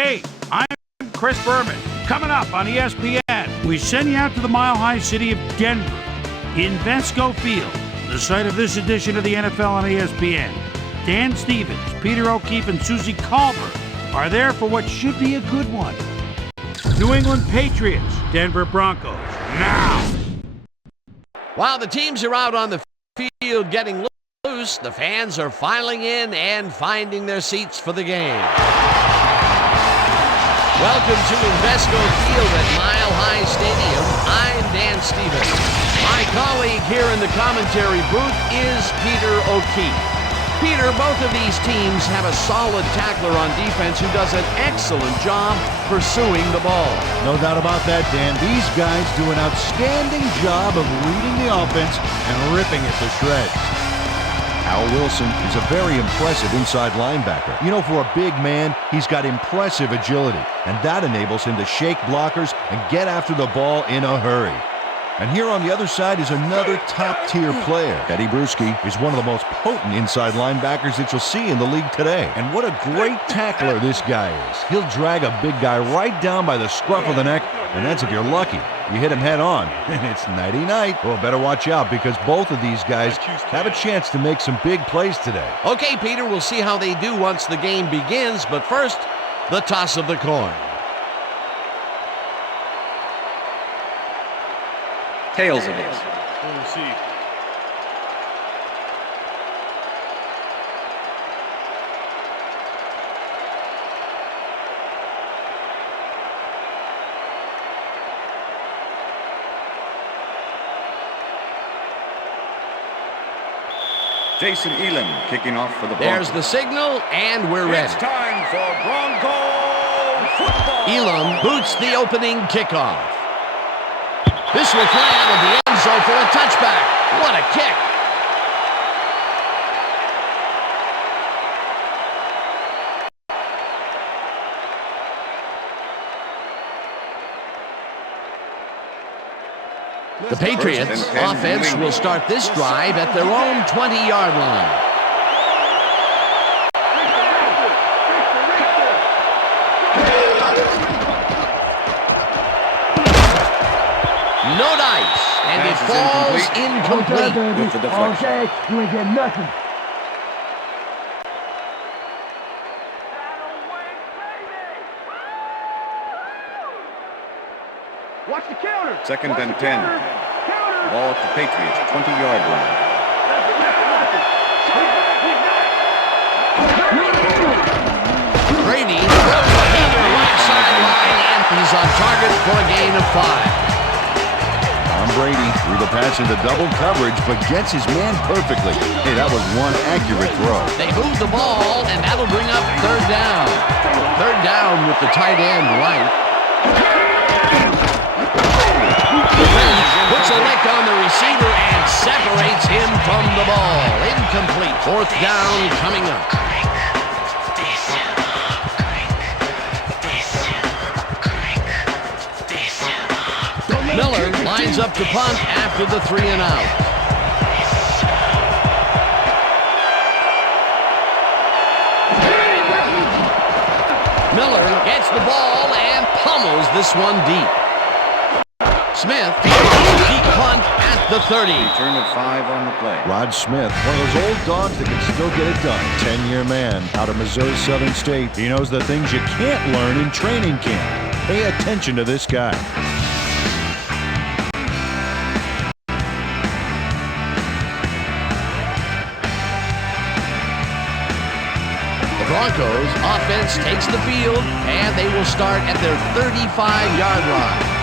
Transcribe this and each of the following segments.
Hey, I'm Chris Berman. Coming up on ESPN, we send you out to the mile-high city of Denver, Invesco Field, the site of this edition of the NFL on ESPN. Dan Stevens, Peter O'Keefe, and Susie Colbert are there for what should be a good one. New England Patriots, Denver Broncos. Now! While the teams are out on the field getting loose, the fans are filing in and finding their seats for the game. Welcome to Invesco Field at Mile High Stadium. I'm Dan Stevens. My colleague here in the commentary booth is Peter O'Keefe. Peter, both of these teams have a solid tackler on defense who does an excellent job pursuing the ball. No doubt about that, Dan. These guys do an outstanding job of reading the offense and ripping it to shreds. Al Wilson is a very impressive inside linebacker. You know, for a big man, he's got impressive agility, and that enables him to shake blockers and get after the ball in a hurry. And here on the other side is another top-tier player. Eddie Bruschi is one of the most potent inside linebackers that you'll see in the league today. And what a great tackler this guy is. He'll drag a big guy right down by the scruff of the neck, and that's if you're lucky. You hit him head on, and it's nighty-night. Well, better watch out because both of these guys have a chance to make some big plays today. Okay, Peter, we'll see how they do once the game begins, but first, the toss of the coin. Tails it is. Jason Elam kicking off for the Broncos. There's the signal, and we're ready. It's time for Bronco football. Elam boots the opening kickoff. This will fly out of the end zone for a touchback. What a kick. The Patriots offense will start this drive at their own 20-yard line. No dice, and it falls incomplete. With the deflection. You ain't getting nothing. Watch the counter. Second and 10. Ball at the Patriots, 20-yard line. Brady throws a heater right sideline, and he's on target for a gain of 5. Tom Brady threw the pass into double coverage, but gets his man perfectly. Hey, that was one accurate throw. They move the ball, and that'll bring up third down. Third down with the tight end right. Puts a lick on the receiver and separates him from the ball. Incomplete. Fourth down coming up. Miller lines up to punt after the 3 and out. Miller gets the ball and pummels this one deep. Smith, deep punt at the 30. Return at 5 on the play. Rod Smith, one of those old dogs that can still get it done. 10-year man out of Missouri Southern State. He knows the things you can't learn in training camp. Pay attention to this guy. The Broncos offense takes the field, and they will start at their 35-yard line.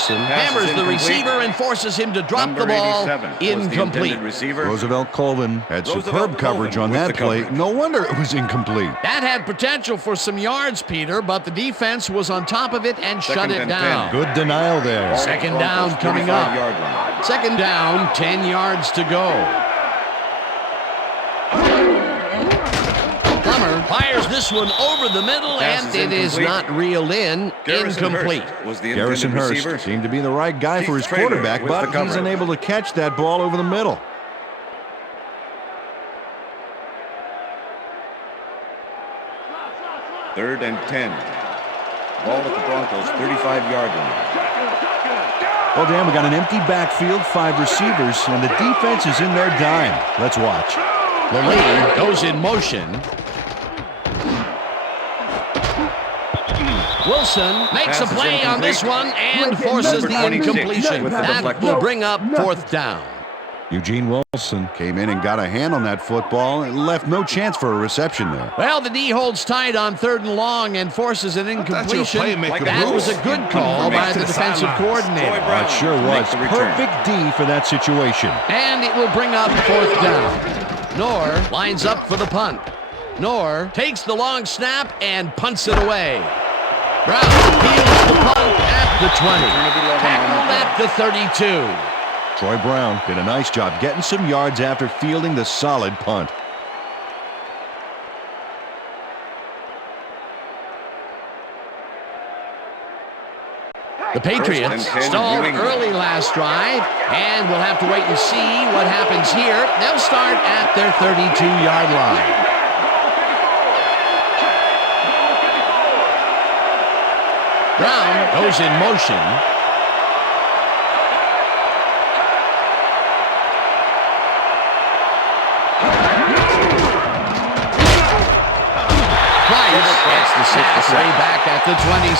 Hammers the receiver and forces him to drop the ball. Incomplete. Roosevelt Colvin had superb coverage on that play. No wonder it was incomplete. That had potential for some yards, Peter, but the defense was on top of it and shut it down. Good denial there. Second down coming up. Second down, 10 yards to go. Plummer Fires this one over the middle, and it is not reeled in. Incomplete. Garrison Hurst seemed to be the right guy for his quarterback, but he's unable to catch that ball over the middle. Third and 10. Ball at the Broncos' 35-yard line. Well, Dan, we got an empty backfield, 5 receivers, and the defense is in their dime. Let's watch. The lead goes in motion. Wilson makes a play on this one and forces the incompletion. That will bring up 4th down. Eugene Wilson came in and got a hand on that football and left no chance for a reception there. Well, the D holds tight on 3rd and long and forces an incompletion. That was a good call by the defensive coordinator. It sure was. Perfect D for that situation. And it will bring up 4th down. Knorr lines up for the punt. Knorr takes the long snap and punts it away. Brown peels the punt at the 20. Tackled at the 32. Troy Brown did a nice job getting some yards after fielding the solid punt. The Patriots stalled early last drive, and we'll have to wait and see what happens here. They'll start at their 32-yard line. Brown goes in motion. Gets the 6 way back at the 27.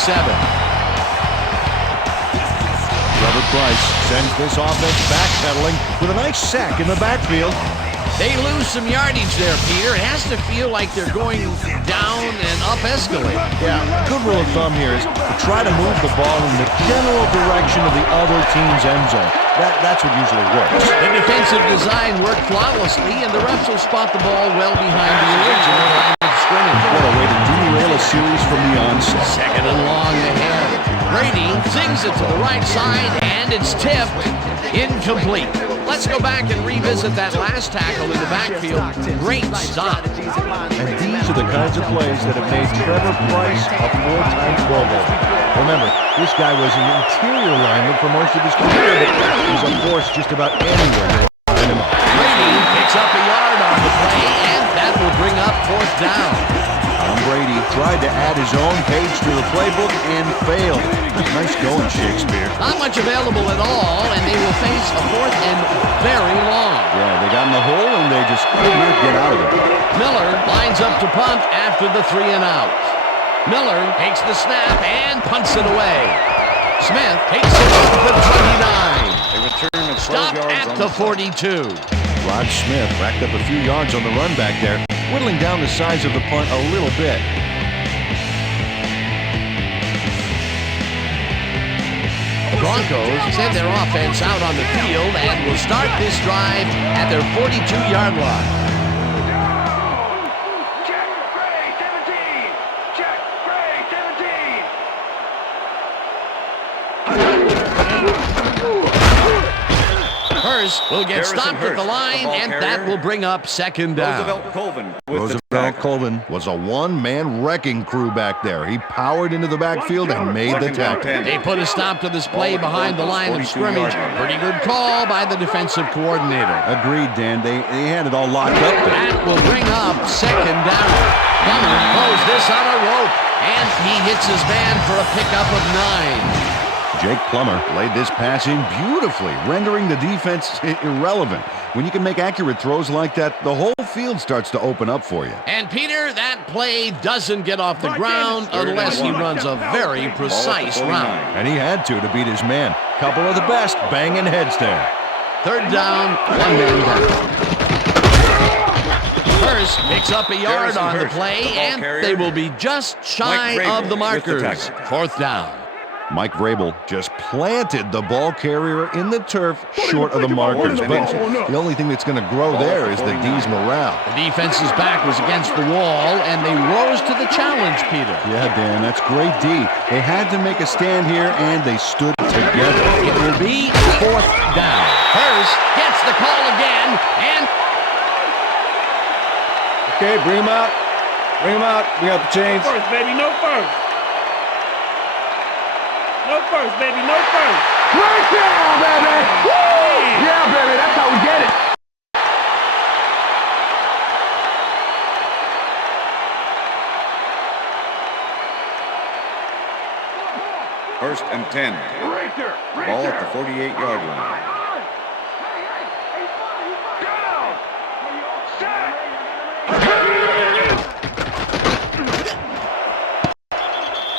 Trevor Price sends this offense backpedaling with a nice sack in the backfield. They lose some yardage there, Peter. It has to feel like they're going down and up escalator. Yeah, a good rule of thumb here is to try to move the ball in the general direction of the other team's end zone. That's what usually works. The defensive design worked flawlessly, and the refs will spot the ball well behind the original line of scrimmage. What a way to derail a series from the onset. 2nd and long ahead. Brady zings it to the right side, and it's tipped. Incomplete. Let's go back and revisit that last tackle in the backfield. Great stop. And these are the kinds of plays that have made Trevor Price a 4-time Pro Bowler. Remember, this guy was an interior lineman for most of his career, but he's a force just about anywhere. Brady picks up a yard on the play, and that will bring up 4th down. Tom Brady tried to add his own page to the playbook and failed. Nice going, Shakespeare. Not much available at all, and they will face a 4th and very long. Yeah, they got in the hole, and they just could not get out of it. Miller lines up to punt after the 3 and out. Miller takes the snap and punts it away. Smith takes it up to the 29. They return at 12 Stopped yards at on the 42. Rod Smith racked up a few yards on the run back there, whittling down the size of the punt a little bit. The Broncos send their offense out on the field and will start this drive at their 42-yard line. Hurst will get stopped at the line, and that will bring up 2nd down. Roosevelt Colvin was a one-man wrecking crew back there. He powered into the backfield and made the tackle. They put a stop to this play behind the line of scrimmage. Pretty good call by the defensive coordinator. Agreed, Dan. They had it all locked up there. That will bring up 2nd down. Plummer throws this on a rope, and he hits his man for a pickup of 9. Jake Plummer laid this pass in beautifully, rendering the defense irrelevant. When you can make accurate throws like that, the whole field starts to open up for you. And, Peter, that play doesn't get off the ground unless he runs a very precise route. And he had to beat his man. Couple of the best banging heads there. 3rd down, 1 man down. Hurst picks up a yard on the play, and they will be just shy of the markers. 4th down. Mike Vrabel just planted the ball carrier in the turf short of the markers. But the only thing that's going to grow there is the D's morale. The defense's back was against the wall, and they rose to the challenge, Peter. Yeah, Dan, that's great D. They had to make a stand here, and they stood together. It will be 4th down. Hurst gets the call again, and... Okay, bring him out. Bring him out. We got the chains. First, baby, no first. No first, baby, no first. Right down, baby! Woo! Yeah, baby, that's how we get it. First and 10. Ball at the 48-yard line.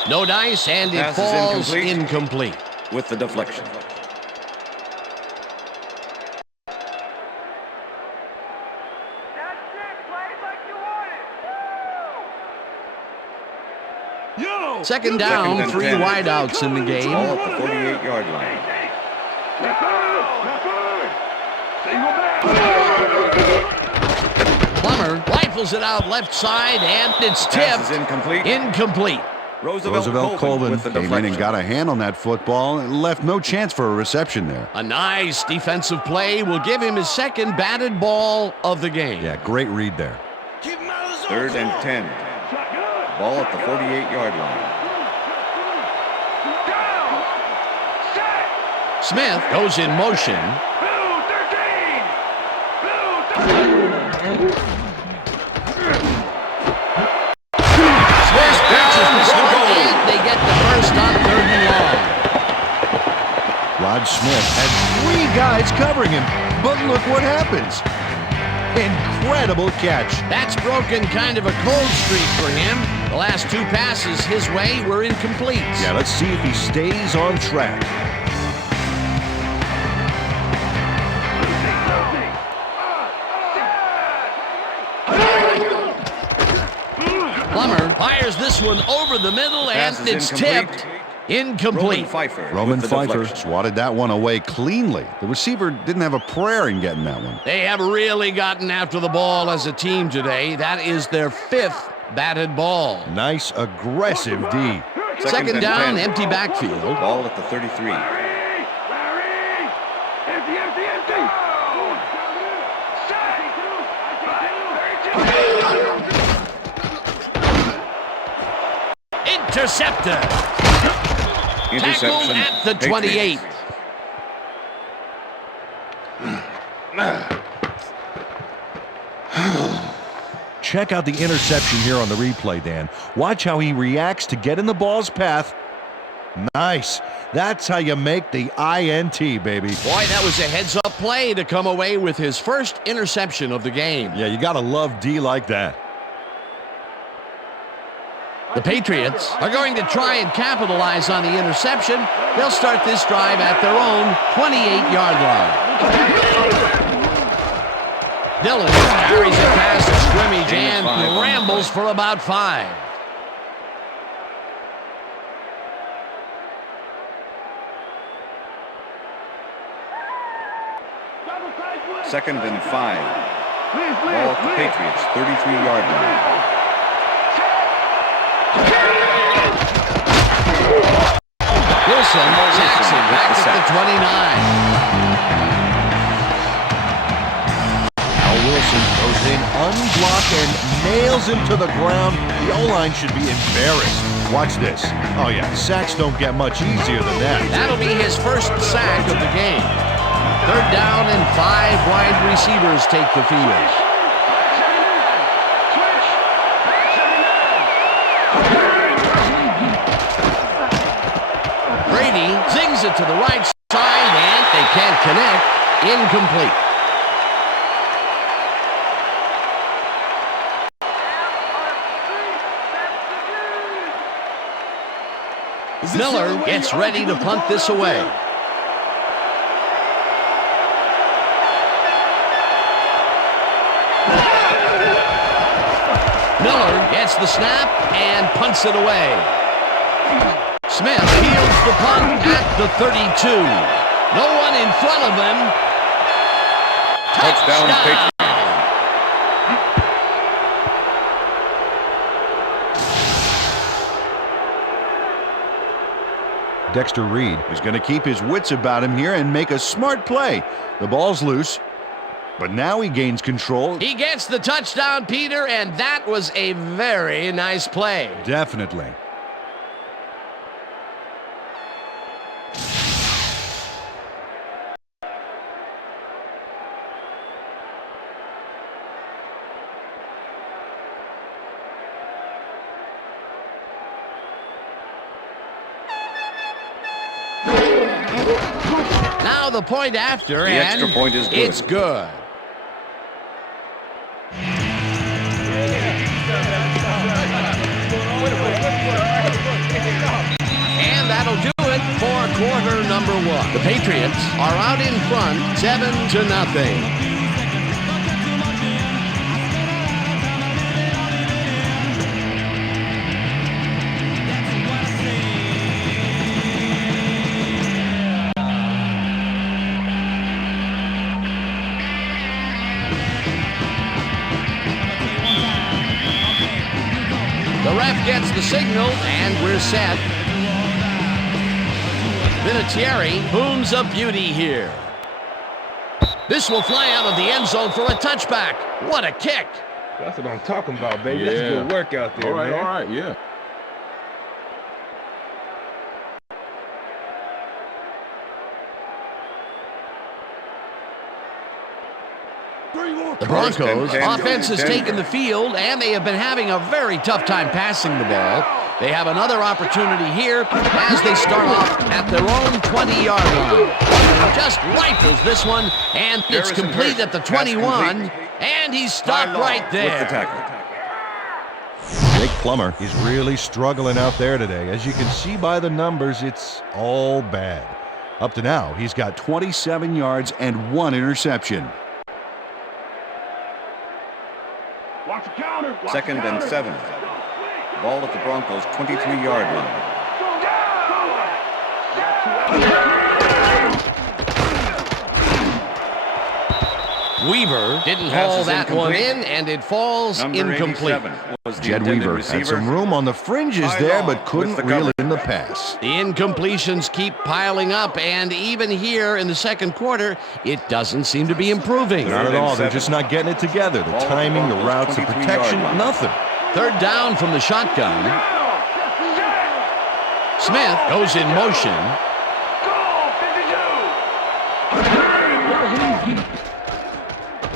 No dice, and it Pass is falls incomplete. incomplete. With the deflection. Second down, and 3 10. wideouts in the game. Ball at the 48-yard line. Plummer rifles it out left side, and it's Pass tipped. is incomplete. Incomplete. Roosevelt Colvin with the came in deflection. and got a hand on that football and left no chance for a reception there. A nice defensive play will give him his second batted ball of the game. Yeah, great read there. Third and 10. Ball at the 48-yard line. Smith goes in motion. Smith catches this one, and they get the first on 3rd and long. Rod Smith had 3 guys covering him, but look what happens. Incredible catch. That's broken kind of a cold streak for him. The last 2 passes his way were incomplete. Yeah, let's see if he stays on track. Plummer fires this one over the middle, and Pass is it's incomplete. tipped. Incomplete. Roman with the Pfeiffer deflection. swatted that one away cleanly. The receiver didn't have a prayer in getting that one. They have really gotten after the ball as a team today. That is their 5th batted ball. Nice, aggressive D. Second and down, 10. empty backfield. Ball at the 33. Intercepted. Tackled at the 28. Check out the interception here on the replay, Dan. Watch how he reacts to get in the ball's path. Nice. That's how you make the INT, baby. Boy, that was a heads-up play to come away with his first interception of the game. Yeah, you gotta love D like that. The Patriots are going to try and capitalize on the interception. They'll start this drive at their own 28-yard line. Dillon carries it past the scrimmage and rambles for about 5. Second and 5. Ball at the Patriots, 33-yard line. Wilson sacks him back at the 29. Al Wilson goes in unblocked and nails him to the ground. The O-line should be embarrassed. Watch this. Oh, yeah, sacks don't get much easier than that. That'll be his first sack of the game. 3rd down and 5 wide receivers take the field. Brady zings it to the right side, and they can't connect. Incomplete. Miller gets ready to punt this away. Miller gets the snap and punts it away. Smith fields the punt at the 32. No one in front of them. Touchdown, Patriots. Dexter Reed is going to keep his wits about him here and make a smart play. The ball's loose. but now he gains control. He gets the touchdown, Peter, and that was a very nice play. Definitely. Now the point after, The and extra point is good. It's good. And that'll do it for quarter number one. The Patriots are out in front, 7-0. The ref gets the signal, and we're set. Vinatieri booms a beauty here. This will fly out of the end zone for a touchback. What a kick. That's what I'm talking about, baby. That's good work out there, man. All right, yeah. The Broncos offense has taken the field, and they have been having a very tough time passing the ball. They have another opportunity here as they start off at their own 20-yard line. Just rifles this one, and it's complete at the 21, and he's stopped right there. Jake Plummer is really struggling out there today. As you can see by the numbers, it's all bad. Up to now, he's got 27 yards and 1 interception. Second and 7. Ball at the Broncos' 23-yard line. Weaver didn't haul that one in, and it falls incomplete. Jed Weaver had some room on the fringes there, but couldn't reel in the pass. The incompletions keep piling up, and even here in the second quarter, it doesn't seem to be improving. Not at all. They're just not getting it together. The timing, the routes, the protection, nothing. Third down from the shotgun. Smith goes in motion.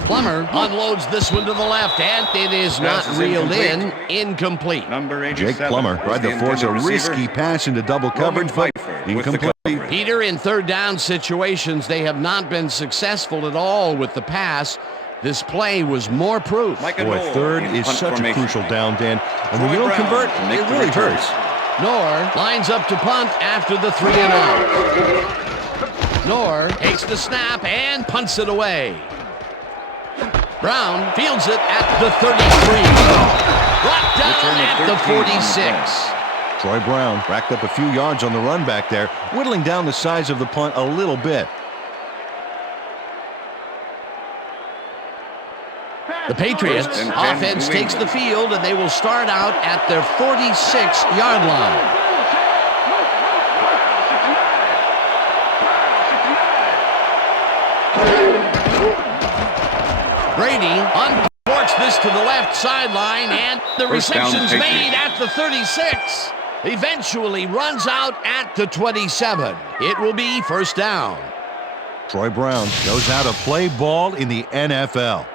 Plummer unloads this one to the left, and it is not reeled in. Incomplete. Jake Plummer tried to force a risky pass into double coverage, but incomplete. Peter, in third down situations, they have not been successful at all with the pass. This play was more proof. Boy, third is such a crucial down, Dan. And when you don't convert, it really hurts. Knorr lines up to punt after the 3 and out. Knorr takes the snap and punts it away. Brown fields it at the 33. Brought down at the 46. Troy Brown racked up a few yards on the run back there, whittling down the size of the punt a little bit. The Patriots offense takes the field, and they will start out at their 46-yard line. Brady unports this to the left sideline, and the reception's made at the 36. Eventually runs out at the 27. It will be first down. Troy Brown knows how to play ball in the NFL.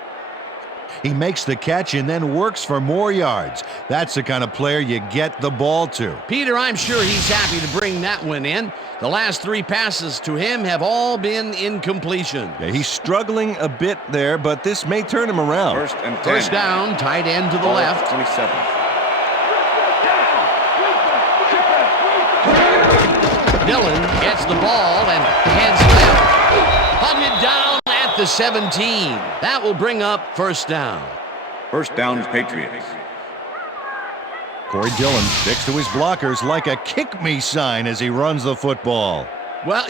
He makes the catch and then works for more yards. That's the kind of player you get the ball to. Peter, I'm sure he's happy to bring that one in. The last 3 passes to him have all been incompletion. Yeah, he's struggling a bit there, but this may turn him around. First and 10. First down, tight end to the left. 27. Dillon gets the ball and heads left. Hunted down at the 17. That will bring up first down. First down, Patriots. Corey Dillon sticks to his blockers like a kick-me sign as he runs the football. Well,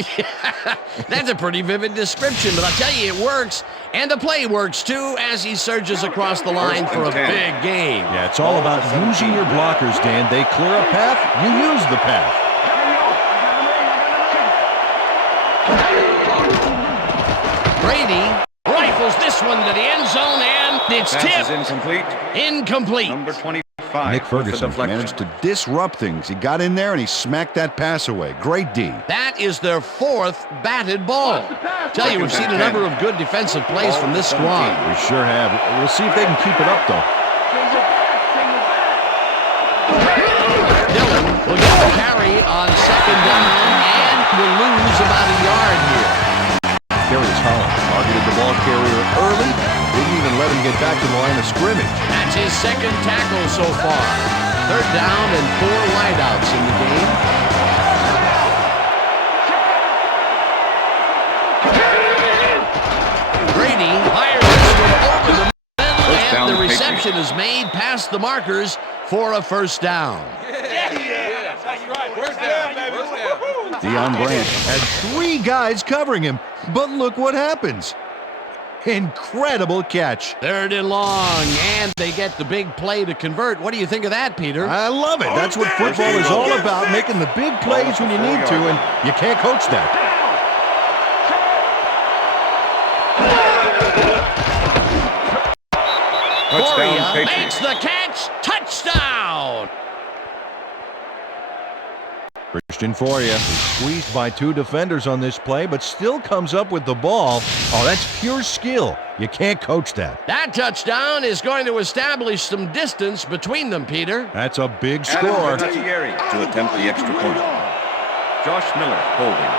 that's a pretty vivid description, but I'll tell you, it works. And the play works, too, as he surges across the line for a big game. Yeah, it's all about using your blockers, Dan. They clear a path, you use the path. Brady rifles this one to the end zone, and it's Pass tipped. is incomplete. Incomplete. Number 25. Nick Ferguson with the managed to disrupt things. He got in there and he smacked that pass away. Great D. That is their fourth batted ball. Tell you, we've seen a number of good defensive plays from this squad. We sure have. We'll see if they can keep it up, though. Dillon will get the carry on second down and will lose about a yard here. Darius Holland targeted the ball carrier early. Didn't even let him get back to the line of scrimmage. That's his second tackle so far. Third down and 4 wideouts in the game. Brady fires this one over the middle, and the reception is made past the markers for a first down. Deion Branch had 3 guys covering him, but look what happens. Incredible catch. Third and long, and they get the big play to convert. What do you think of that, Peter? I love it. That's what football is all about, making the big plays when you need to, and you can't coach that. Touchdown, Patriots. Makes the catch. Touchdown. Christian Foria is squeezed by 2 defenders on this play, but still comes up with the ball. Oh, that's pure skill. You can't coach that. That touchdown is going to establish some distance between them, Peter. That's a big Adam score. Vinatieri to attempt the extra point. Josh Miller holding.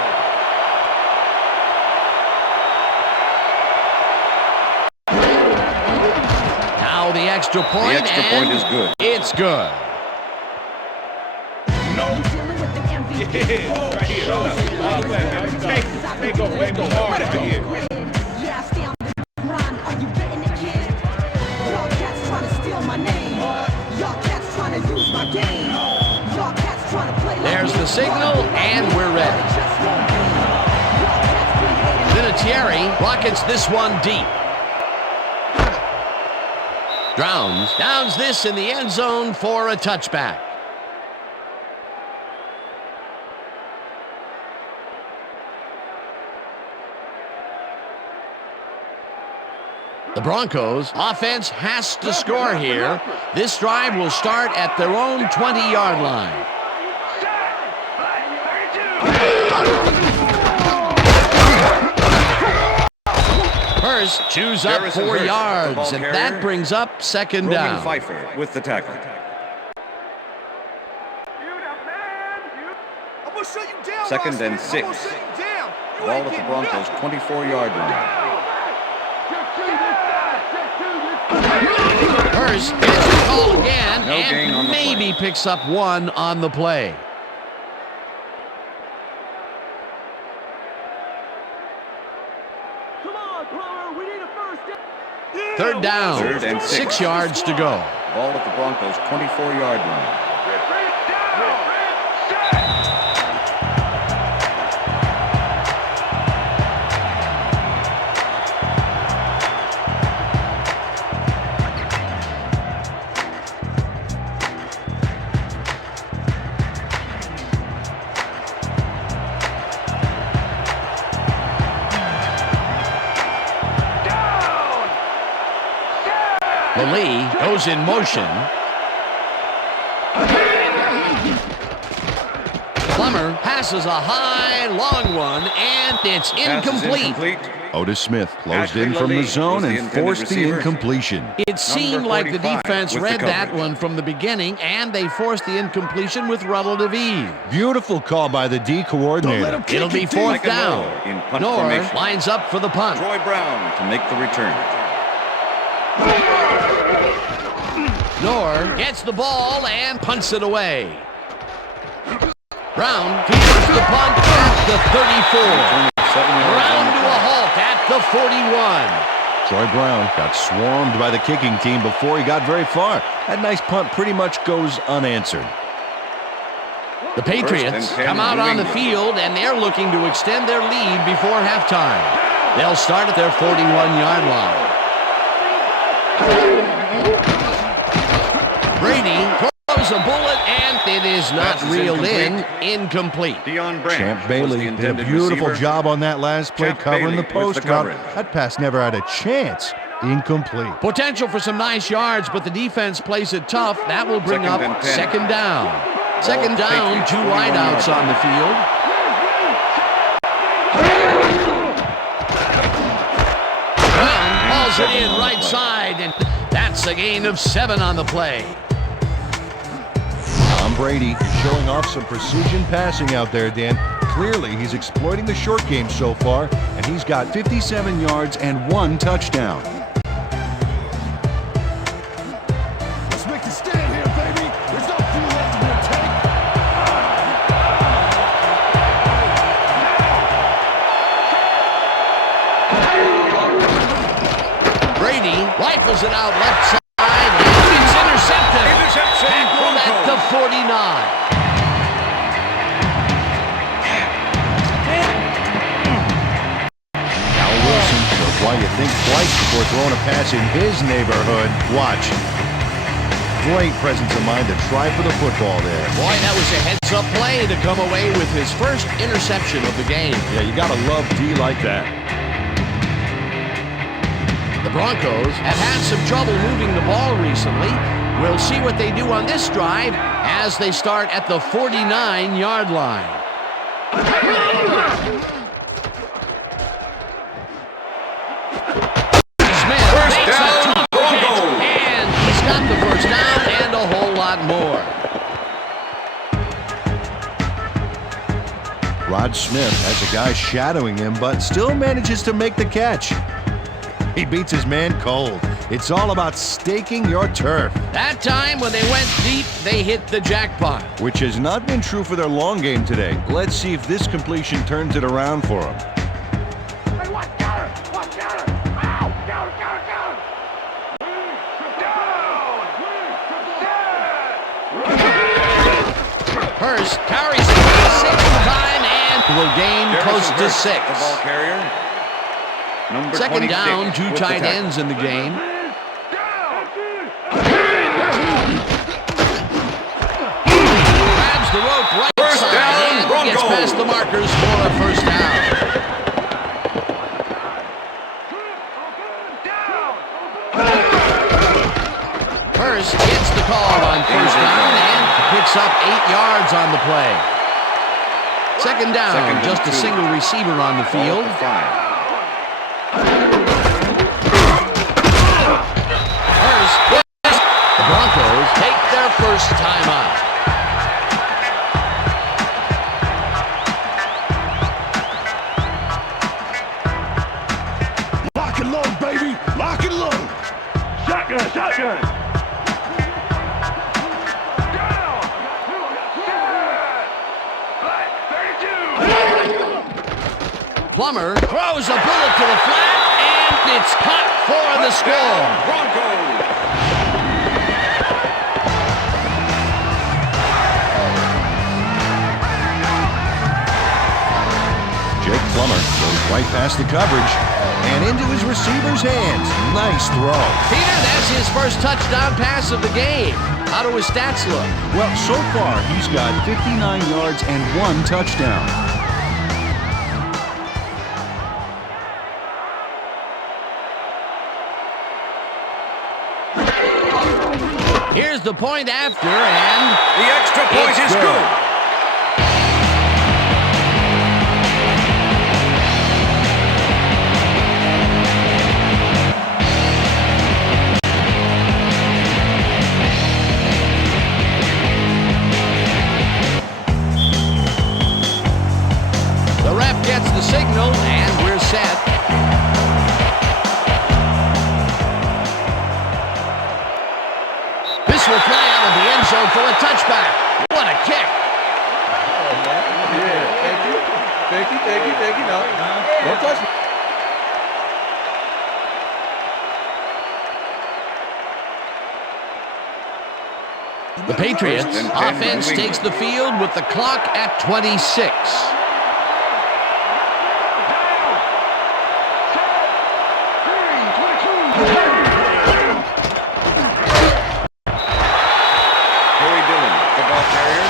Now the extra point. The extra point is good. It's good. There's the signal, and we're ready. Vinatieri rockets this one deep. Downs this in the end zone for a touchback. The Broncos offense has to score here. This drive will start at their own 20-yard line. Hurst chews up 4 yards, and that brings up second down. Roman Pfeiffer with the tackle. Second and 6. Ball at the Broncos' 24-yard line. Hurst gets the call again, No gain on and the maybe picks up 1 on the play. Third down, Third and 6 yards to go. Ball at the Broncos' 24-yard line. Lee goes in motion. Plummer passes a high, long one, and it's incomplete. Otis Smith closed in from the zone and forced the incompletion. It seemed like the defense read that one from the beginning, and they forced the incompletion with relative ease. Beautiful call by the D coordinator. It'll be fourth down. Knorr lines up for the punt. Troy Brown to make the return. Knorr gets the ball and punts it away. Brown fields the punt at the 34. Brown to a halt at the 41. Troy Brown got swarmed by the kicking team before he got very far. That nice punt pretty much goes unanswered. The Patriots come out on the field, and they're looking to extend their lead before halftime. They'll start at their 41-yard line. Brady throws a bullet, and it is not Pass is reeled in. incomplete. Incomplete. Deion Branch Champ was Bailey the did a intended beautiful receiver. job on that last play, Champ covering Bailey the post with the route. coverage. That pass never had a chance. Incomplete. Potential for some nice yards, but the defense plays it tough. That will bring Second up and 10. second down. Second down, Patriots, 2 wideouts 41 on the field. Brown hauls it in right side, and that's a gain of 7 on the play. Tom Brady showing off some precision passing out there, Dan. Clearly, he's exploiting the short game so far, and he's got 57 yards and 1 touchdown. Let's make the stand here, baby. There's no few left to take. Brady rifles it out left side, and it's intercepted. Interception, Tackled at the Broncos. 49. Al Wilson shows why you think twice before throwing a pass in his neighborhood. Watch. Great presence of mind to try for the football there. Boy, that was a heads-up play to come away with his first interception of the game. Yeah, you gotta love D like that. The Broncos have had some trouble moving the ball recently. We'll see what they do on this drive as they start at the 49-yard line. Smith First makes a down, tough Broncos. catch, and he's got the first down and a whole lot more. Rod Smith has a guy shadowing him, but still manages to make the catch. He beats his man cold. It's all about staking your turf, That time when they went deep, they hit the jackpot. which has not been true for their long game today. Let's see if this completion turns it around for them. Hey, watch out! Watch out! Ow! Down! Hurst carries it for the 6th time and will gain close Harrison to Hurst, 6. the ball carrier. Number Second 26 down, 2 with the tight tackle. ends in the game. Grabs the rope right First side down, and gets Broncos. past the markers for a first down. Hurst gets the call on first down and picks up 8 yards on the play. Second down, Second and just a 2. single receiver on the Ball field. at the 5. Hurst, the Broncos take their first timeout. Lock and load, baby! Lock and load! Shotgun! Plummer throws a bullet to the flat, and it's caught for the score. Broncos. Jake Plummer goes right past the coverage and into his receiver's hands. Nice throw. Peter, that's his first touchdown pass of the game. How do his stats look? Well, so far, he's got 59 yards and 1 touchdown. Here's the point after, and The extra point It's is good. good. the ref gets the signal, and we're set. This will fly out of the end zone for a touchback. What a kick. Thank you. No, don't touch me. The Patriots First and 10, offense New takes the England. field with the clock at 26. Corey Dillon, the ball carrier.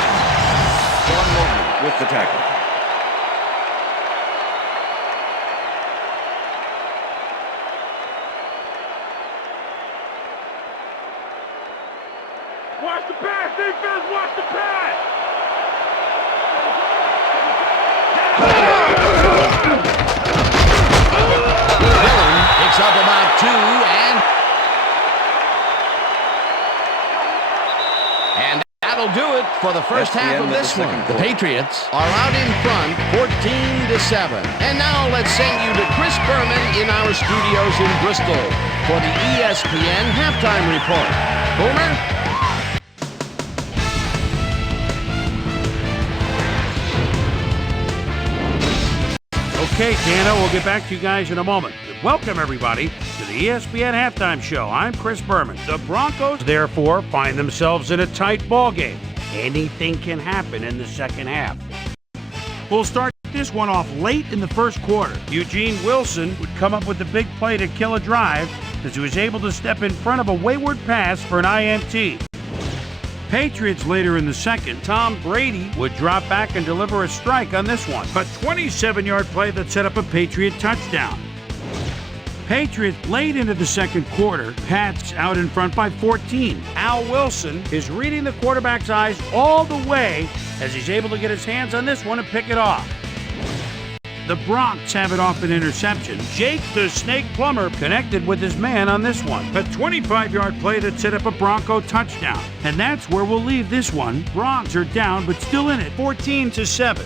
Watch the pass, defense, watch the pass! Dillon picks up about 2 and that'll do it for the first half of this one. The Patriots are out in front 14-7. And now let's send you to Chris Berman in our studios in Bristol for the ESPN halftime report. Boomer? Okay, Dano, we'll get back to you guys in a moment. Welcome, everybody, to the ESPN Halftime Show. I'm Chris Berman. The Broncos, therefore, find themselves in a tight ball game. Anything can happen in the second half. We'll start this one off late in the first quarter. Eugene Wilson would come up with the big play to kill a drive as he was able to step in front of a wayward pass for an INT. Patriots later in the second, Tom Brady would drop back and deliver a strike on this one. A 27-yard play that set up a Patriot touchdown. Patriots late into the second quarter, Pats out in front by 14. Al Wilson is reading the quarterback's eyes all the way as he's able to get his hands on this one and pick it off. The Bronx have it off an interception. Jake the Snake Plumber connected with his man on this one. A 25-yard play that set up a Bronco touchdown. And that's where we'll leave this one. Bronx are down but still in it, 14-7.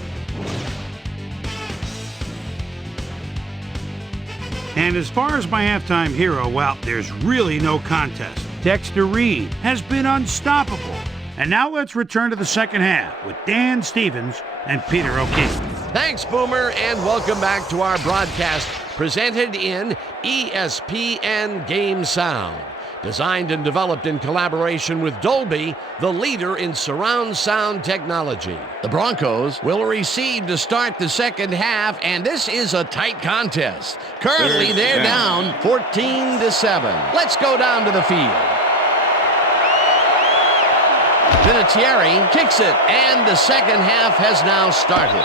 And as far as my halftime hero, well, there's really no contest. Dexter Reed has been unstoppable. And now let's return to the second half with Dan Stevens and Peter O'Keefe. Thanks, Boomer, and welcome back to our broadcast presented in ESPN Game Sound. Designed and developed in collaboration with Dolby, the leader in surround sound technology. The Broncos will recede to start the second half, and this is a tight contest. Currently, they're down 14-7. Let's go down to the field. Vinatieri kicks it, and the second half has now started.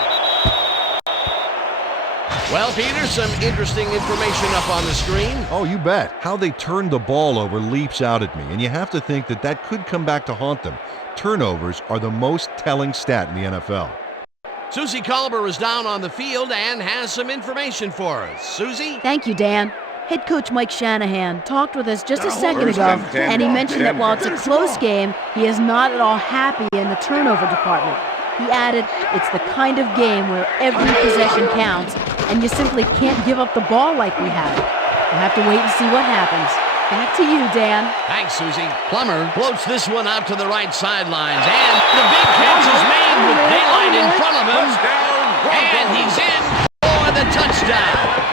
Well, Peter, some interesting information up on the screen. Oh, you bet. How they turned the ball over leaps out at me, and you have to think that that could come back to haunt them. Turnovers are the most telling stat in the NFL. Susie Colber is down on the field and has some information for us. Susie? Thank you, Dan. Head coach Mike Shanahan talked with us just a second ago, and he mentioned that while it's a close game, he is not at all happy in the turnover department. He added, it's the kind of game where every possession counts, and you simply can't give up the ball like we have. We'll have to wait and see what happens. Back to you, Dan. Thanks, Susie. Plummer floats this one out to the right sidelines, and the big catch is made with daylight in front of him, and he's in for the touchdown.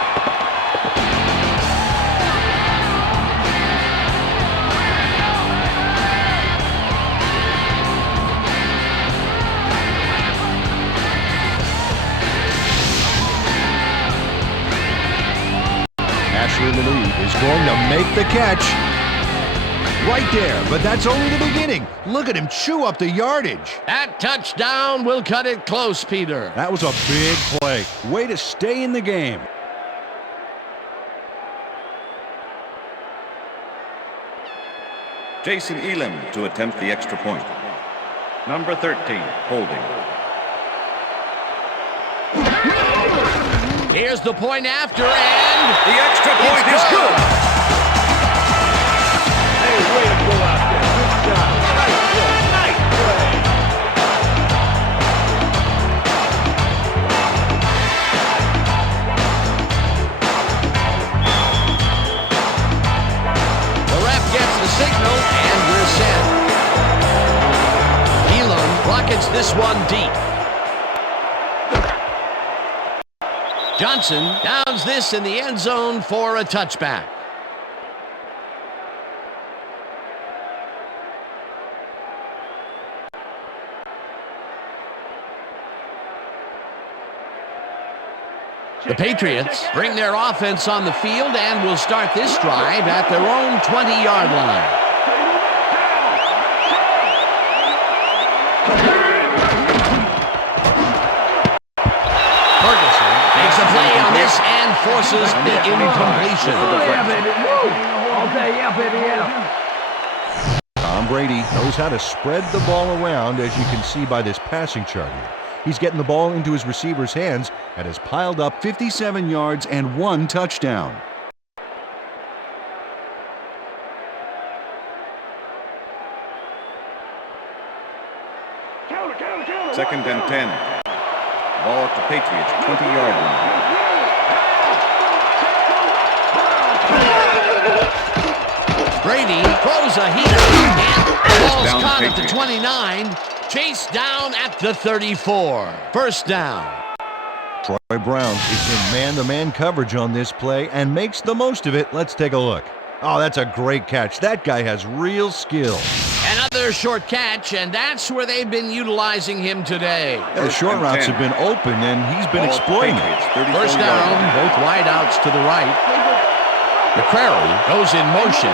Ashley Lee is going to make the catch. Right there, but that's only the beginning. Look at him chew up the yardage. That touchdown will cut it close, Peter. That was a big play. Way to stay in the game. Jason Elam to attempt the extra point. Number 13, holding. Here's the point after, and The extra point is good. Hey, way to go out there. Good job. Nice play. Nice play. the ref gets the signal, and we're set. Elam rockets this one deep. Johnson downs this in the end zone for a touchback. The Patriots bring their offense on the field and will start this drive at their own 20-yard line. Makes a play on this and forces the incompletion. Yeah, baby. All day, yeah, baby, yeah. Tom Tom Brady knows how to spread the ball around, as you can see by this passing chart here. He's getting the ball into his receiver's hands and has piled up 57 yards and 1 touchdown. Second and 10. Ball at the Patriots, 20-yard line. Brady throws a heater, and the ball's caught at the 29. Chased down at the 34. First down. Troy Brown is in man-to-man coverage on this play and makes the most of it. Let's take a look. Oh, that's a great catch. That guy has real skill. Another short catch, and that's where they've been utilizing him today. The short routes have been open, and he's been exploiting it. First down, both wideouts to the right. McCrary goes in motion.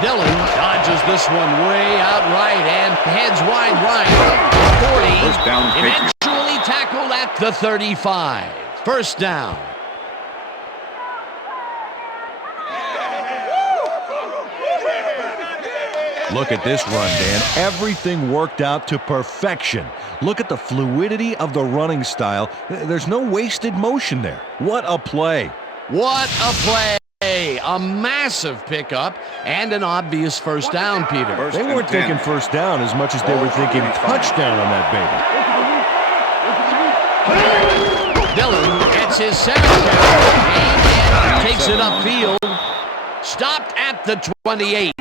Dillon dodges this one way out right and heads wide right. 40. First down, Eventually tackled at the 35. First down. Look at this run, Dan. Everything worked out to perfection. Look at the fluidity of the running style. There's no wasted motion there. What a play. What a play. A massive pickup and an obvious first down, Peter. They weren't thinking first down as much as they were thinking touchdown on that baby. Dillon gets his 7th carry and takes it upfield. Stopped at the 28.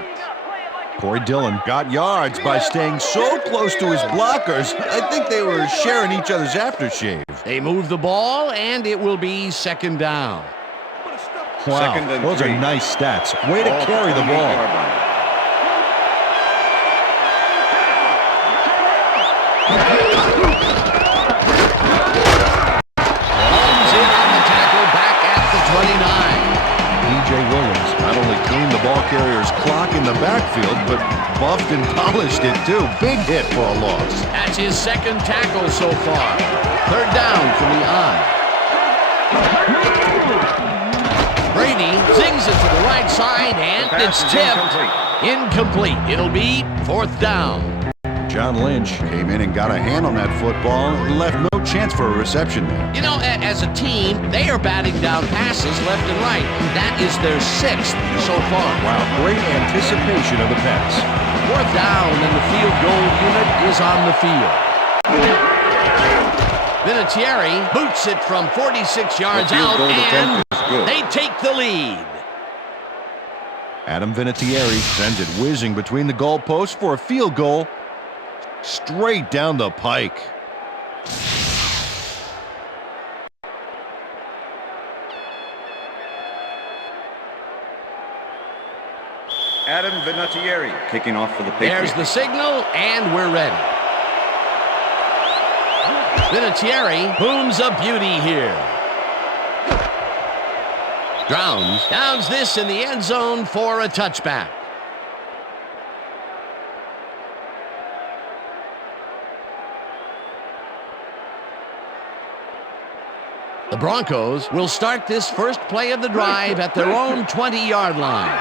Corey Dillon got yards by staying so close to his blockers. I think they were sharing each other's aftershave. They move the ball, and it will be second down. Wow, those are nice stats. Way to carry the ball. Holmes in on the tackle back at the 29. E.J. Williams not only cleaned the ball carrier's clock in the backfield, but buffed and polished it too. Big hit for a loss. That's his second tackle so far. Third down from the eye. Brady zings it to the right side, and it's tipped. Incomplete. It'll be fourth down. John Lynch came in and got a hand on that football and left no chance for a reception there. You know, as a team, they are batting down passes left and right. That is their 6th so far. Wow, great anticipation of the pass. Fourth down, and the field goal unit is on the field. Vinatieri boots it from 46 yards out, and they take the lead. Adam Vinatieri sends it whizzing between the goalposts for a field goal. Straight down the pike. Adam Vinatieri kicking off for the Patriots. There's the signal, and we're ready. Vinatieri booms a beauty here. Downs this in the end zone for a touchback. The Broncos will start this first play of the drive at their own 20-yard line.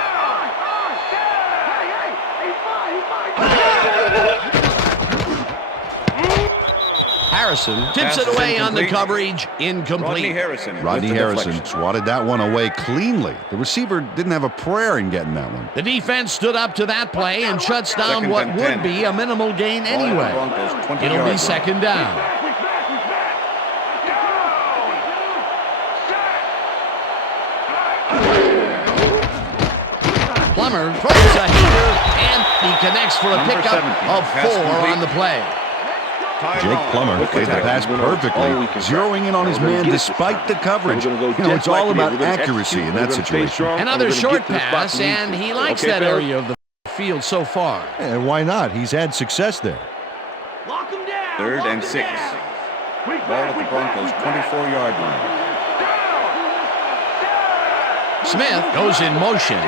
Harrison tips it away on the coverage. Incomplete. Rodney Harrison swatted that one away cleanly. The receiver didn't have a prayer in getting that one. The defense stood up to that play and shuts down what would be a minimal gain anyway. It'll be second down. Plummer throws a heater, and he connects for a pickup of 4 on the play. Jake Plummer played the pass perfectly, zeroing in on his man despite the coverage. You know, it's all about accuracy in that situation. Another short pass, and he likes that area of the field so far. And why not? He's had success there. Third and 6. Ball at the Broncos' 24-yard line. Smith goes in motion.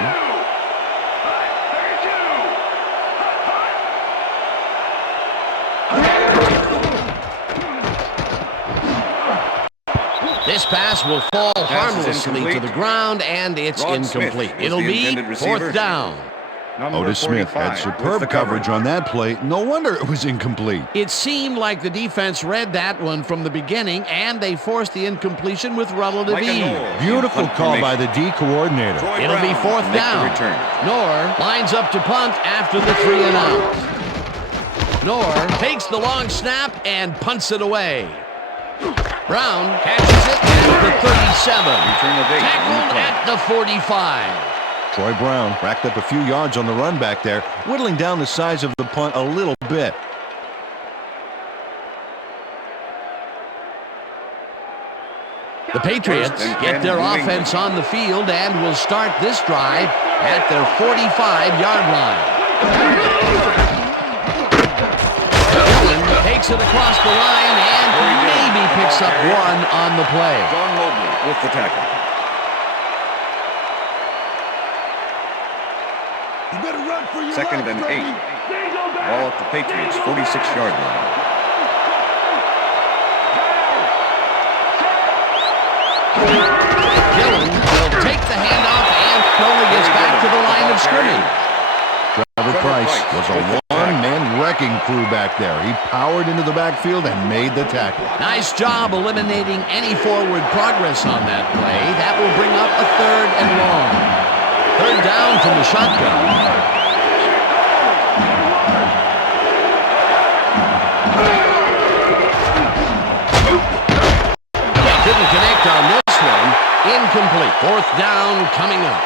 This pass will fall harmlessly to the ground, and it's incomplete. It'll be fourth down. Otis Smith had superb coverage on that play. No wonder it was incomplete. It seemed like the defense read that one from the beginning, and they forced the incompletion with relative ease. Beautiful call by the D coordinator. It'll be fourth down. Knorr lines up to punt after the 3 and out. Knorr takes the long snap and punts it away. Brown catches it at the 37. Tackled at the 45. Troy Brown racked up a few yards on the run back there, whittling down the size of the punt a little bit. The Patriots get their offense on the field and will start this drive at their 45-yard line. Dillon takes it across the line and maybe picks up one on the play. John Mobley with the tackle. You better run for your Second life, and 8. baby. Ball at the Patriots' 46-yard line. Dillon will take the handoff and only gets back to the line of scrimmage. Trevor Price was a one-man wrecking crew back there. He powered into the backfield and made the tackle. Nice job eliminating any forward progress on that play. That will bring up a 3rd and long. 3rd down from the shotgun. They couldn't connect on this one. Incomplete. 4th down coming up.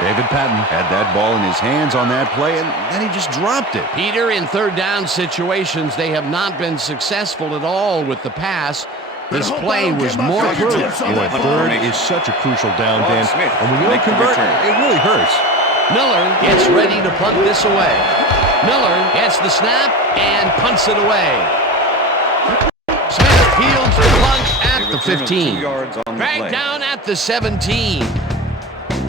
David Patton had that ball in his hands on that play, and then he just dropped it. Peter, in 3rd down situations, they have not been successful at all with the pass. This play was more crucial. Boy, 3rd is such a crucial down, Dan. And when you don't convert, it really hurts. Miller gets ready to punt this away. Miller gets the snap and punts it away. Smith fields the punt at the 15. Dragged down at the 17.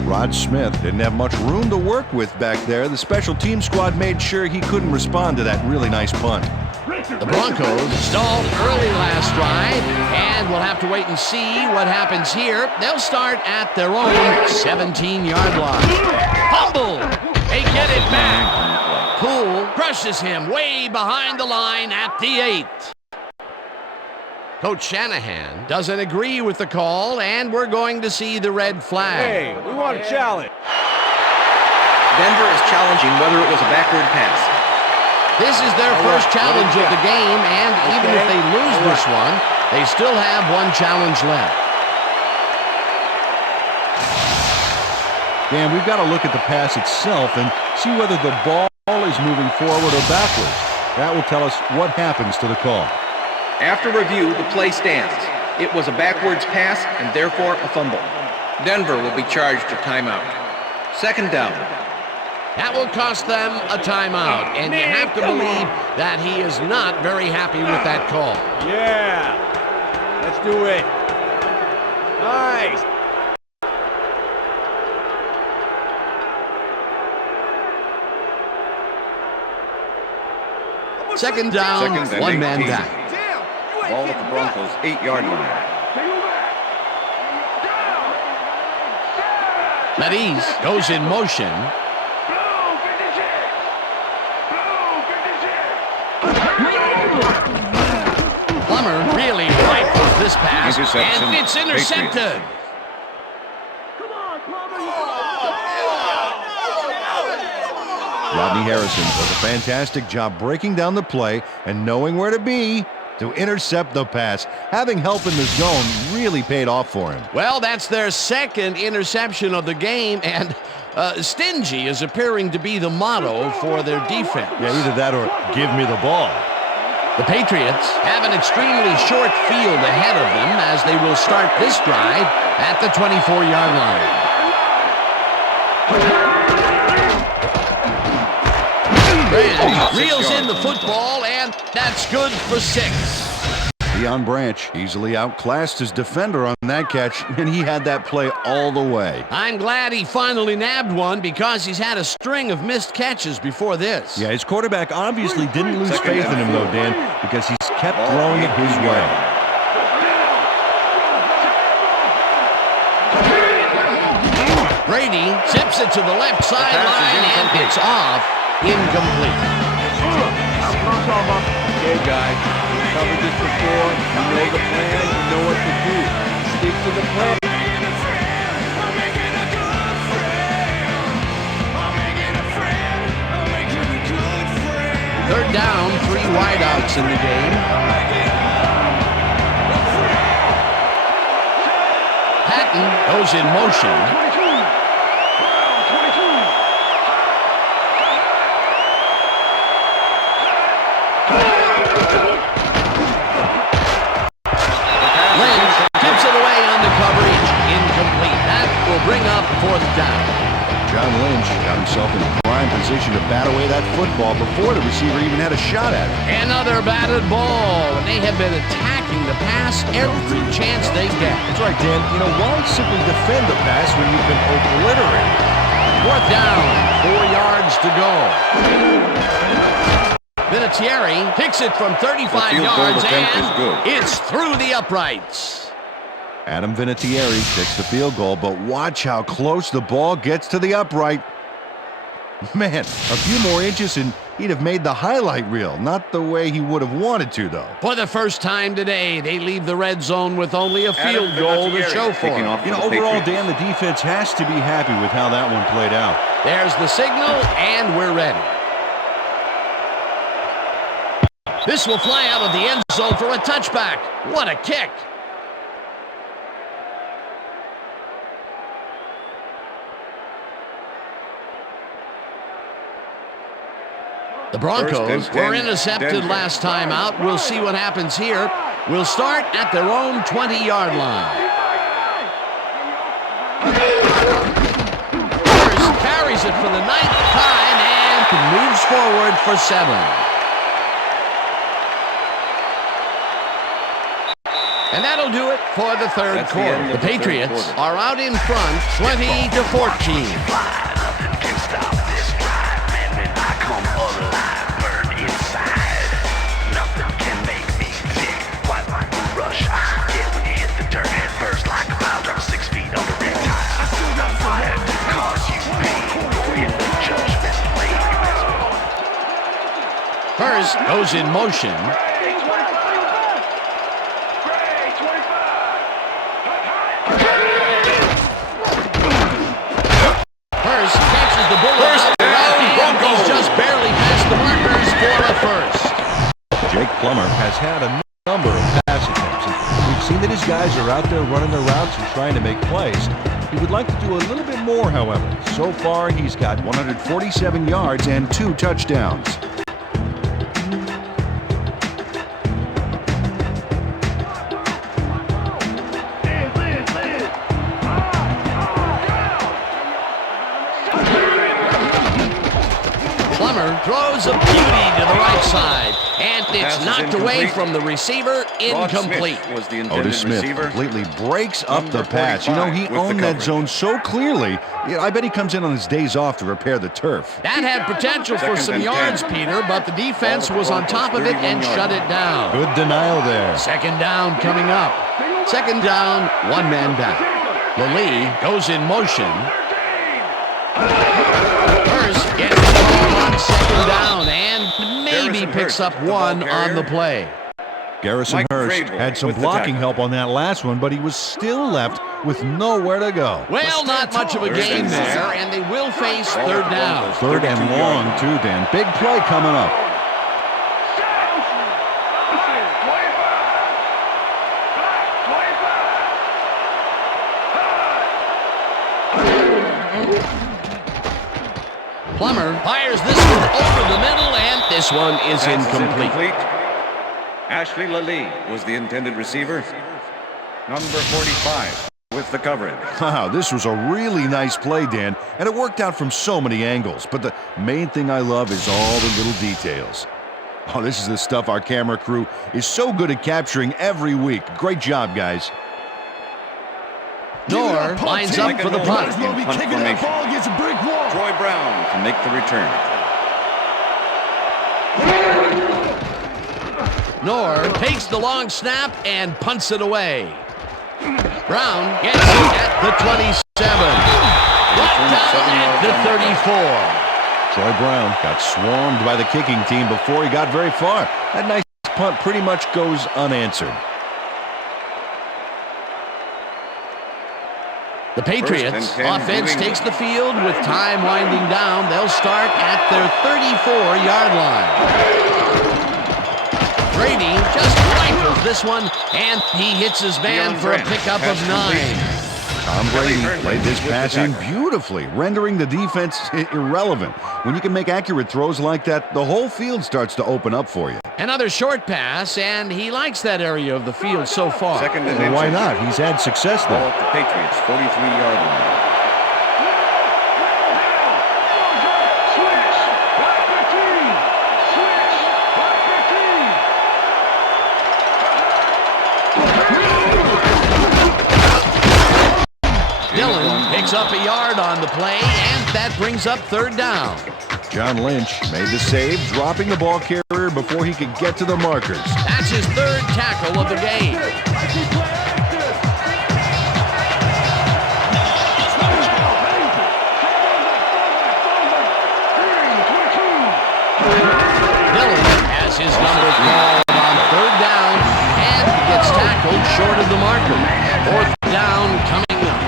Rod Smith didn't have much room to work with back there. The special team squad made sure he couldn't respond to that really nice punt. The Broncos stalled early last drive, and we'll have to wait and see what happens here. They'll start at their own 17-yard line. Fumble! They get it back. Poole crushes him way behind the line at the 8. Coach Shanahan doesn't agree with the call, and we're going to see the red flag. Hey, we want a challenge. Denver is challenging whether it was a backward pass. This is their first challenge of the game, and even if they lose this one, they still have one challenge left. Dan, we've got to look at the pass itself and see whether the ball is moving forward or backwards. That will tell us what happens to the call. After review, the play stands. It was a backwards pass and therefore a fumble. Denver will be charged a timeout. 2nd down. That will cost them a timeout, and you have to believe that he is not very happy with that call. Yeah, let's do it. Nice. Second down, one man down. Ball at the Broncos' 8-yard line. Ledese goes in motion. Plummer really rifles this pass, and it's intercepted. Rodney Harrison does a fantastic job breaking down the play and knowing where to be to intercept the pass. Having help in the zone really paid off for him. Well, that's their 2nd interception of the game, and stingy is appearing to be the motto for their defense. Yeah, either that or give me the ball. The Patriots have an extremely short field ahead of them as they will start this drive at the 24-yard line. Branch reels in the football, and that's good for 6. Deion Branch easily outclassed his defender on that catch, and he had that play all the way. I'm glad he finally nabbed one because he's had a string of missed catches before this. Yeah, his quarterback obviously didn't lose faith in him, though, Dan, because he's kept throwing it his way. Brady zips it to the left sideline, and it's off. Incomplete. Okay, guys. We've covered this before. You know the plan. You know what to do. Stick to the plan. Third down, 3 wideouts in the game. Patton goes in motion. Lynch tips it away on the coverage. Incomplete. That will bring up 4th down. John Lynch got himself in prime position to bat away that football before the receiver even had a shot at it. Another batted ball, and they have been attacking the pass every chance they get. That's right, Dan. You know, why simply defend the pass when you've been obliterated? 4th down, 4 yards to go. Vinatieri kicks it from 35 yards, and it's through the uprights. Adam Vinatieri kicks the field goal, but watch how close the ball gets to the upright. Man, a few more inches and he'd have made the highlight reel. Not the way he would have wanted to, though. For the first time today, they leave the red zone with only a field goal to show for it. You know, overall, Dan, the defense has to be happy with how that one played out. There's the signal, and we're ready. This will fly out of the end zone for a touchback. What a kick. The Broncos were intercepted last time out. We'll see what happens here. We'll start at their own 20-yard line. First carries it for the 9th time and moves forward for 7. And that'll do it for the third quarter. The Patriots are out in front, 20-14. Hurst goes in motion. Hurst catches the bullet. He's just barely past the markers for a first. Jake Plummer has had a number of pass attempts. We've seen that his guys are out there running their routes and trying to make plays. He would like to do a little bit more, however. So far, he's got 147 yards and 2 touchdowns. Throws a beauty to the right side, and it's knocked away from the receiver. Incomplete. Was the Otis Smith receiver. completely breaks up the pass. You know, he owned that zone so clearly. I bet he comes in on his days off to repair the turf. That had potential for some yards, Peter, but the defense was on top of it and shut it down. Good denial there. 2nd down coming up. 2nd down, 1 man down. Lallee goes in motion. Hurst gets the ball on 2nd down and maybe picks up 1 on the play. Garrison Hurst had some blocking help on that last one, but he was still left with nowhere to go. Well, not much of a game there, and they will face 3rd down. 3rd and long, too, Dan. Big play coming up. Plummer fires this one over the middle, and this one is incomplete. Ashley Lallee was the intended receiver. Number 45 with the coverage. Wow, this was a really nice play, Dan, and it worked out from so many angles. But the main thing I love is all the little details. Oh, this is the stuff our camera crew is so good at capturing every week. Great job, guys. Noor lines up for the punt. Troy Brown to make the return. Noor takes the long snap and punts it away. Brown gets it at the 27. Brought down at the 34. Troy Brown got swarmed by the kicking team before he got very far. That nice punt pretty much goes unanswered. The Patriots offense takes the field with time winding down. They'll start at their 34-yard line. Brady just rifles this one, and he hits his man for a pickup of 9. Tom Brady played this pass in beautifully, rendering the defense irrelevant. When you can make accurate throws like that, the whole field starts to open up for you. Another short pass, and he likes that area of the field so far. Second and Well, why not? He's had success Ball there. at the Patriots 43-yard line. Dillon picks up a yard on the play, and that brings up 3rd down. John Lynch made the save, dropping the ball carrier before he could get to the markers. That's his 3rd tackle of the game. Dillon has his number called on 3rd down, and he gets tackled short of the marker. 4th down coming up.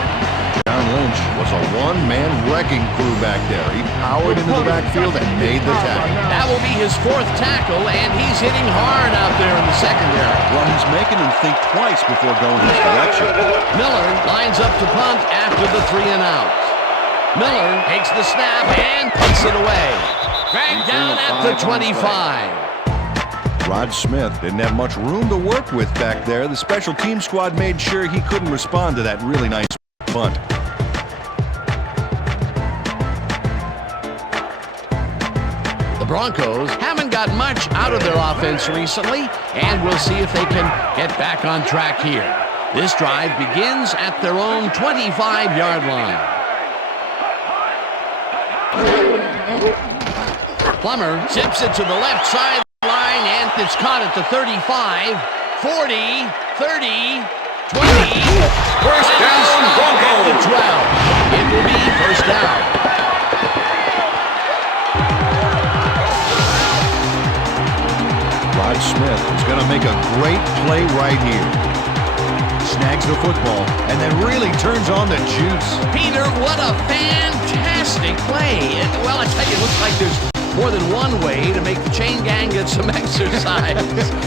John Lynch was a one-man wrecking crew back there. He powered into the backfield and made the tackle. That will be his 4th tackle, and he's hitting hard out there in the secondary. Well, he's making him think twice before going his direction. Miller lines up to punt after the 3 and out. Miller takes the snap and puts it away. Dragged down at the 25. Rod Smith didn't have much room to work with back there. The special team squad made sure he couldn't respond to that really nice punt. The Broncos haven't got much out of their offense recently, and we'll see if they can get back on track here. This drive begins at their own 25-yard line. Plummer zips it to the left sideline, and it's caught at the 35, 40, 30, 20. First down, Broncos. At the 12. It will be first down. Rod Smith is going to make a great play right here. Snags the football and then really turns on the juice. Peter, what a fantastic play. Well, I tell you, it looks like there's more than one way to make the chain gang get some exercise.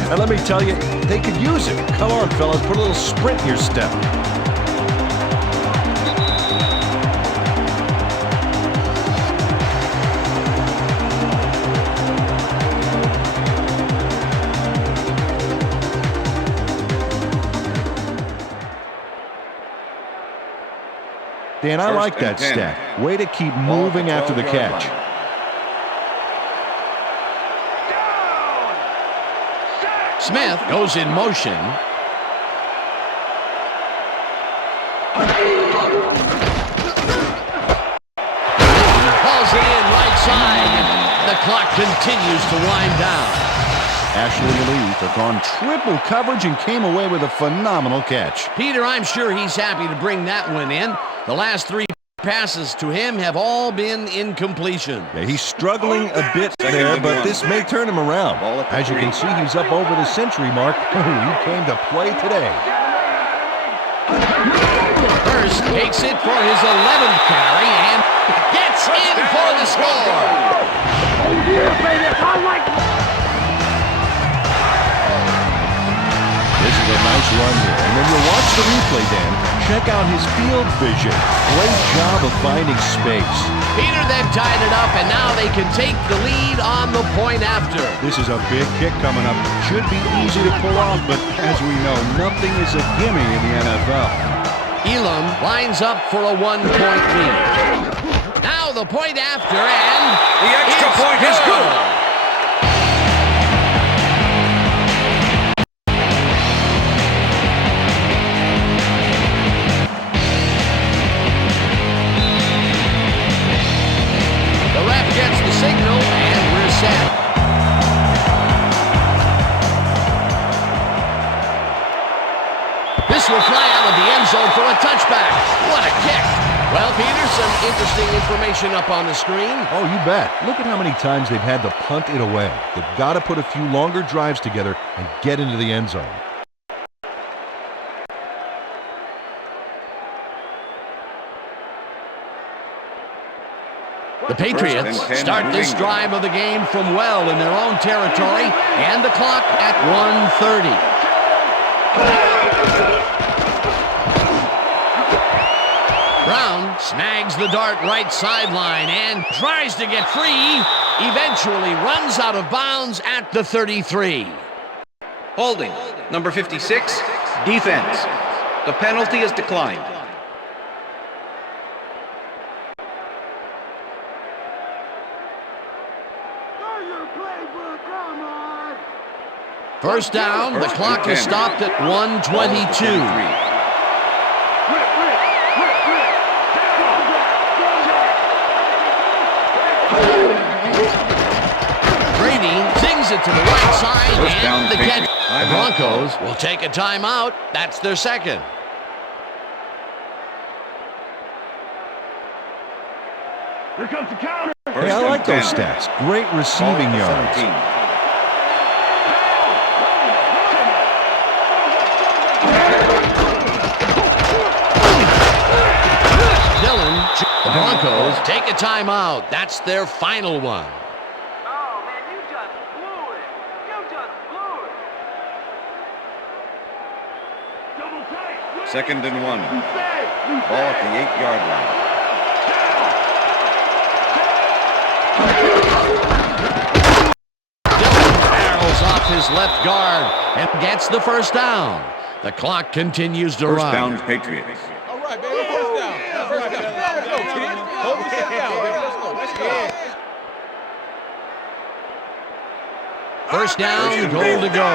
And let me tell you, they could use it. Come on, fellas, put a little sprint in your step. Dan, I like that stat. Way to keep moving after the catch. Smith goes in motion. Hauls it in right side. The clock continues to wind down. Ashley Lee took on triple coverage and came away with a phenomenal catch. Peter, I'm sure he's happy to bring that one in. The last 3 passes to him have all been incompletion. Yeah, he's struggling a bit there, but this may turn him around. As you can see, he's up over the century mark. He came to play today. Hurst takes it for his 11th carry and gets in for the score. This is a nice run here. And when you watch the replay, Dan, check out his field vision. Great job of finding space. Peter, they've tied it up, and now they can take the lead on the point after. This is a big kick coming up. Should be easy to pull off, but as we know, nothing is a gimme in the NFL. Elam lines up for a 1-point lead. Now the point after, and the extra point is good. Gets the signal, and we're set. This will fly out of the end zone for a touchback. What a kick. Well, Peter, some interesting information up on the screen. Oh, you bet. Look at how many times they've had to punt it away. They've got to put a few longer drives together and get into the end zone. The Patriots start this drive of the game from well in their own territory, and the clock at 1:30. Brown snags the dart right sideline and tries to get free. Eventually runs out of bounds at the 33. Holding, number 56, defense. The penalty is declined. First down, the clock is stopped at 1:22. Brady sings it to the right side and the catch. The Broncos will take a timeout. That's their second. Here comes the counter. Hey, I like those stats. Great receiving yards. The Broncos take a timeout. That's their final one. Oh, man, you just blew it. You just blew it. Double tight. 2nd and 1. Ball at the 8-yard line. Dillon barrels off his left guard and gets the first down. The clock continues to First run. down, Patriots. All right, baby. First down. First down. Let's go, kid. Hold the step down, baby. Let's go. Let's go. First down, goal to go.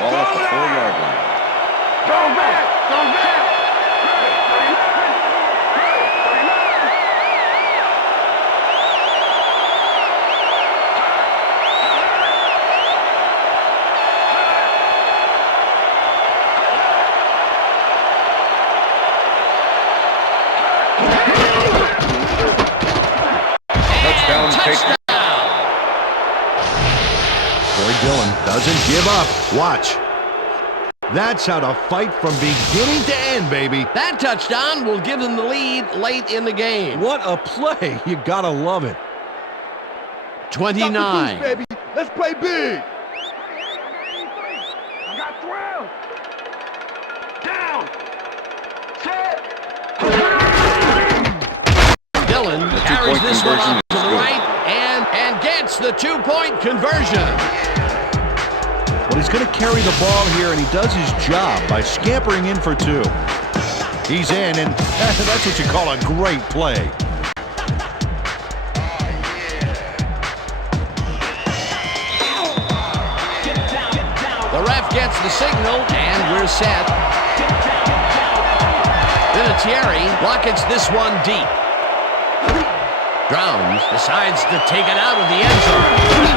Ball at the 4-yard line. Go back. Go back. Dillon doesn't give up. Watch. That's how to fight from beginning to end, baby. That touchdown will give them the lead late in the game. What a play. You gotta love it. 29. Stop the boost, baby. Let's play big. I got thrill. Down. Set. Dillon carries this one up to the right and gets the 2-point conversion. Well, he's going to carry the ball here, and he does his job by scampering in for 2. He's in, and that's what you call a great play. The ref gets the signal, and we're set. Vinatieri rockets this one deep. Drowns decides to take it out of the end zone.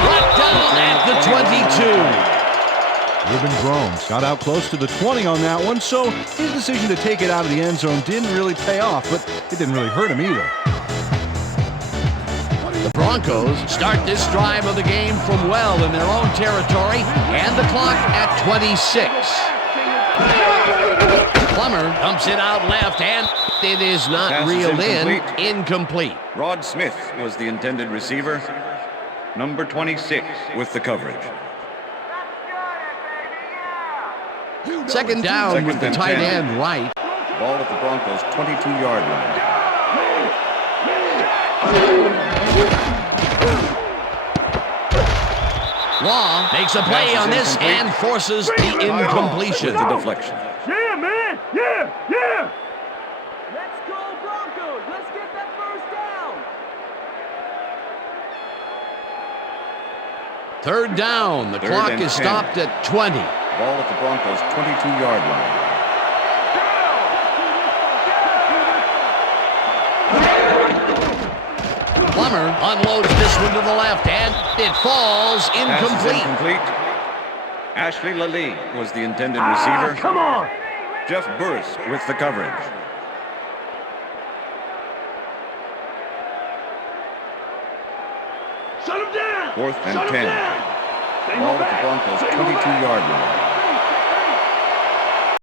Brought down at the 22. Ruben Gromes got out close to the 20 on that one, so his decision to take it out of the end zone didn't really pay off, but it didn't really hurt him either. The Broncos start this drive of the game from well in their own territory, and the clock at 26. Plummer dumps it out left, and it is not Pass is reeled incomplete. in. Incomplete. Rod Smith was the intended receiver. Number 26 with the coverage. Second down with the tight end right. Ball at the Broncos' 22-yard line. Law makes a play on this and forces the incompletion. The deflection. Yeah, man. Yeah, yeah. Let's go, Broncos. Let's get that first down. Third down. The Third clock and is 10. stopped at 20. Ball at the Broncos' 22-yard line. Plummer unloads this one to the left, and it falls Pass is incomplete. incomplete. Ashley Lally was the intended receiver. Come on. Jeff Burris with the coverage. 4th and 10. Ball at the Broncos' 22-yard line.